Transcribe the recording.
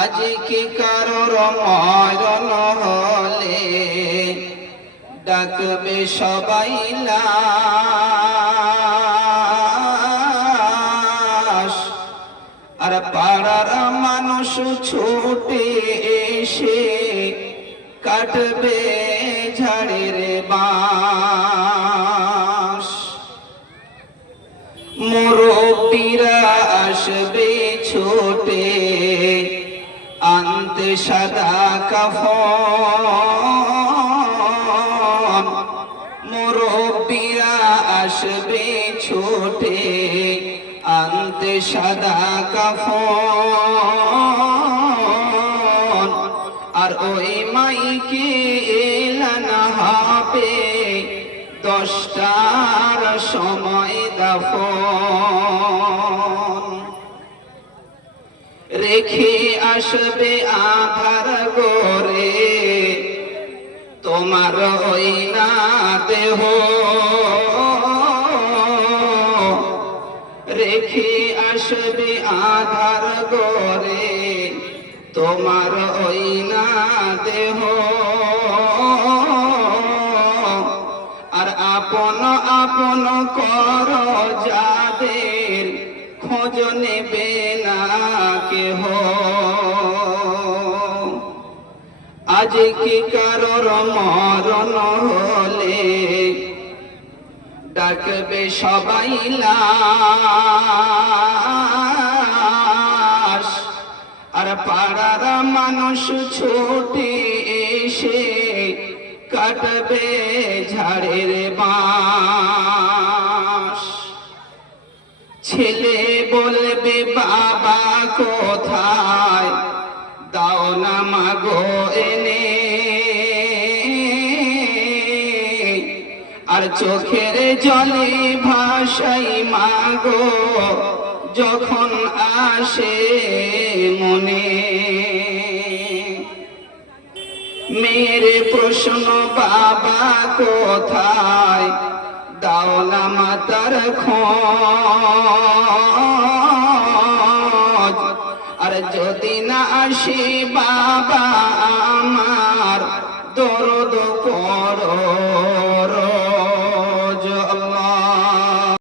আজ কি কারোর মরণ হলে ডাকবে সবাই লাশ, আর পাড়ার মানুষ ছুটে এসে কাটবে ঝাড়ের বাঁশ। মুরব্বিরা আসবে ছুটে আনতে সাদা কাফন, মুরব্বিরা আসবে ছুটে আনতে সাদা কাফন। আর ওই মাইকে এলান হবে 10টার সময় দাফন। রেখে আসবে আধার গোরে তোমার ওই না দেহ, রেখে আসবে আধার গোরে তোমার ওই না দেহ। আর আপন আপন কর যাদের খোঁজ নেবে না কেহ। আজ কি কারোর মরণ হলে ডাকবে সবাই লাশ, আর পাড়ার মানুষ ছুটে এসে কাটবে ঝাড়ের বাঁশ। ছেলে বলবে বাবা কোথায়, দাও না মাগো এনে, আর চোখের জলে ভাসাই মাগো যখন আসে মনে। মেয়ের প্রশ্ন বাবা কোথায়, দাও না মাতার খোঁজ, আর যদি না আসি বাবা আমার দরদ করো